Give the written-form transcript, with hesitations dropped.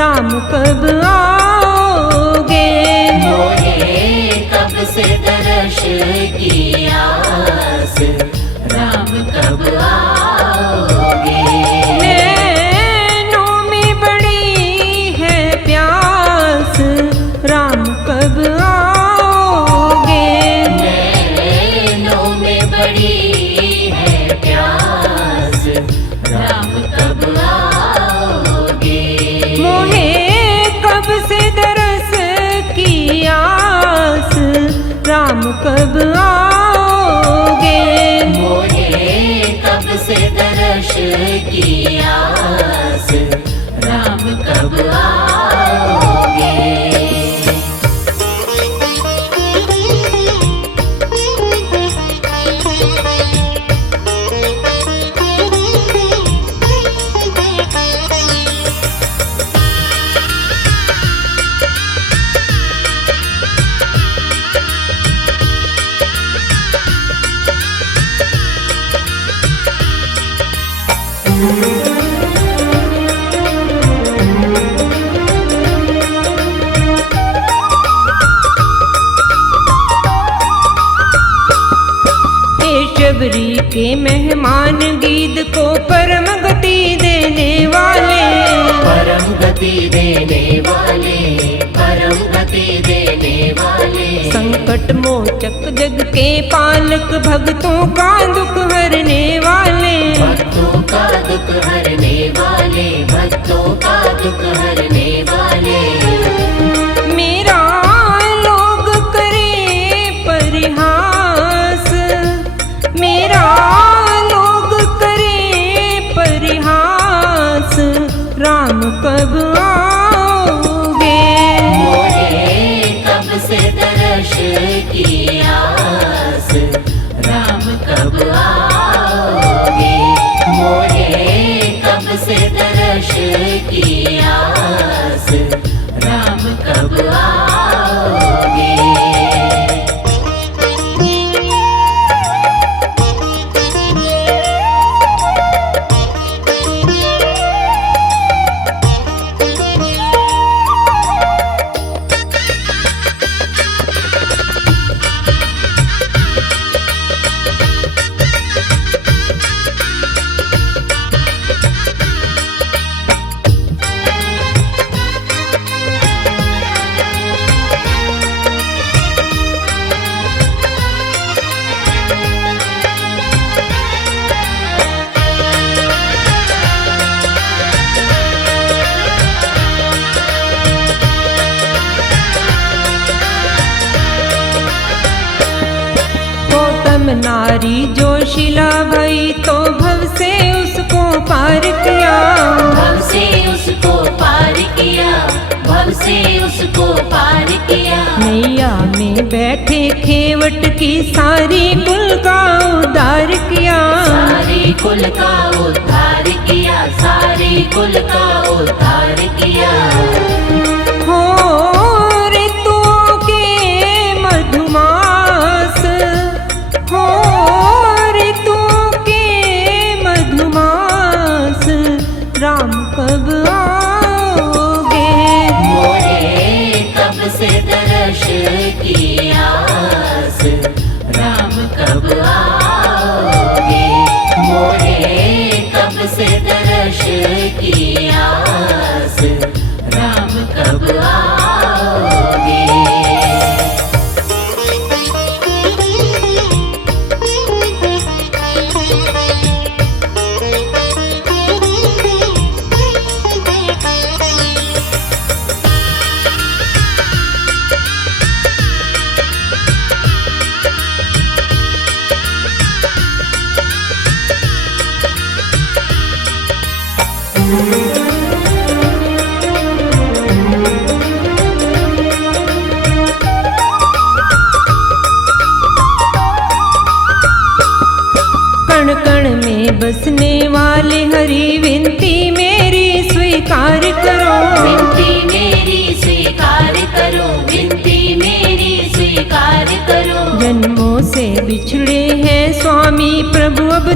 राम कब आओगे। मोहे कब से दर्श की आस, राम कब आओगे। नैनों में बड़ी है प्यास, राम कब आओगे। नैनों में बड़ी है प्यास, राम कब आओगे। मोहे कब से दरस की आस, राम कब आओगे। मोहे कब से दर्श की आस, राम कब आओगे। शबरी के मेहमान गीत को परम गति देने वाले, परम गति देने वाले, परम गति देने वाले। संकट मोचक जग के पालक, भक्तों का दुख हरने वाले, भक्तों का दुख हरने वाले, भक्तों का दुख हरने वाले। मेरा लोग करे परिहास, मेरा लोग करे परिहास, राम कब आओगे। मोहे कब से दर्श की आस, राम कब आओगे। मोहे कब से दर्श की आस, राम कब आओगे। नारी जो शिला भई, तो भव से उसको पार किया, भव से उसको पार किया, भव से उसको पार किया। नैया में बैठे खेवट की, सारी कुल का उद्धार किया, सारी कुल का उद्धार किया, सारी कुल का उद्धार किया। हो ऋतुओं के मधुमास, हो ऋतुओं के मधुमास, राम कब आओगे। मोहे कब से दर्श की आस, राम कब आओगे। मोहे कब से दर्श की आस, राम कब आओगे। कण कण में बसने वाले हरि, विनती मेरी स्वीकार करो, विनती मेरी स्वीकार करो, विनती मेरी स्वीकार करो। जन्मों से बिछड़े हैं स्वामी प्रभु, अब